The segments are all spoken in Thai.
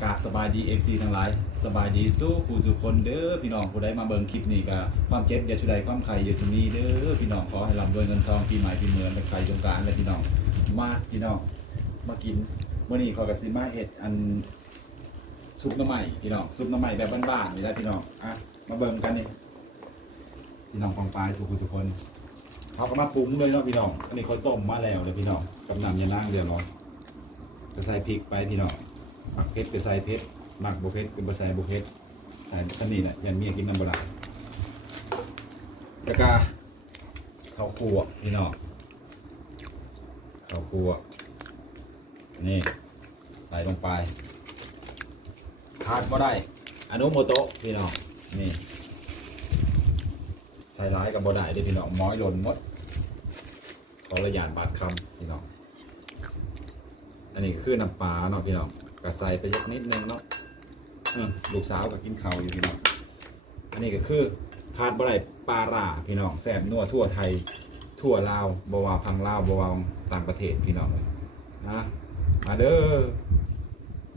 ากาศสบายดี FC ทั้งหลายสบายดีสู้ผู้สุคนเด้อพี่น้องผู้ใดมาเบิ่งคลิปนี้ก็ความเจ็บอย่าชุใดความไข่อย่าชุนี้เด้อพี่น้องขอให้ร่ำรวยเงินทองปีใหม่ปีเมืองเป็นใครจงการและพี่น้องมาพี่น้องมากินมื้อนี้ขอยก็สิมาเฮ็ดอันซุปน้ำใหม่พี่น้องซุปน้ำใหม่แบบบ้านๆนี่แหละพี่น้องอะมาเบิ่งกันนี่พี่น้องฟังปลายสุขุสุคนเขาก็มาปรุงเลยเนาะพี่น้องอันนี้เขาต้มมาแล้วเลยพี่น้องกับน้ำยานั่งเรียบร้อยจะใส่พริกไปพี่น้อง มักเผ็ดไปใส่เผ็ดหมักบุเผ็ดไปใส่บุเผ็ดใส่นี้แหละยันเมียกินน้ำบลาแล้วก็ข้าวคั่วพี่น้องข้าวคั่วนี่ใส่ลงไปขาดก็ได้อนุโมโตะพี่น้องนี่ใส่ร้ายกับบได้เด้พี่น้องม้อยหล่นหมดขอระยานบาดคำพี่น้องอันนี้คือน้ำปลาเนาะพี่น้อง กระใส่ไปยักนิดนึงเนาะลูกสาวก็กินข้าวอยู่พี่น้อง อันนี้ก็คือขาดบ่ได้ปลาร่าพี่น้องแซ่บนัวทั่วไทย ทั่วลาวบวาพังลาวบวาต่างประเทศพี่น้องเลยนะมาเด้อ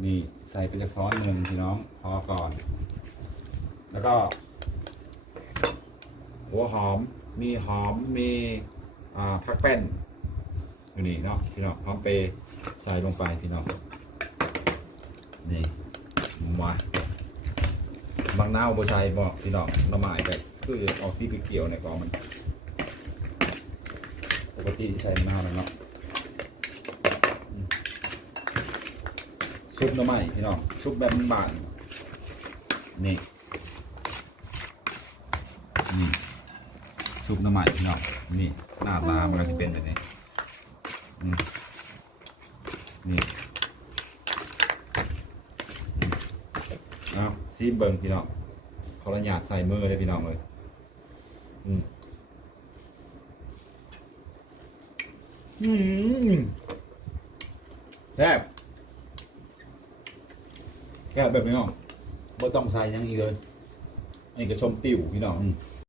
นี่ใส่ไปจักซ้อนหนึ่งพี่น้องพอก่อน แล้วก็ หัวหอม มีหอม มีผักแป้นอยู่นี่เนาะพี่น้องพร้อมไปใส่ลงไปพี่น้อง นี่มาบางนาวบ่ใส่บ่พี่น้องน้ำม้แบบคือออกสีเขียวในกองมัน ปกติใส่มะนาวแล้วเนาะซุปน้ำไม้พี่น้องซุปแบบบานนี่นี่ซุปน้ำมันพี่น้องนี่หน้าตามันก็จะเป็นแบบนี้นี่อืม ซีเบิงพี่น้องขออนุญาตใส่มือเลยพี่น้องเลยอืมอืมแซ่บแซ่บแบบนี้น้องไม่ต้องใส่ยังอีกเลยอันนี้ก็ชมติ๋วพี่น้อง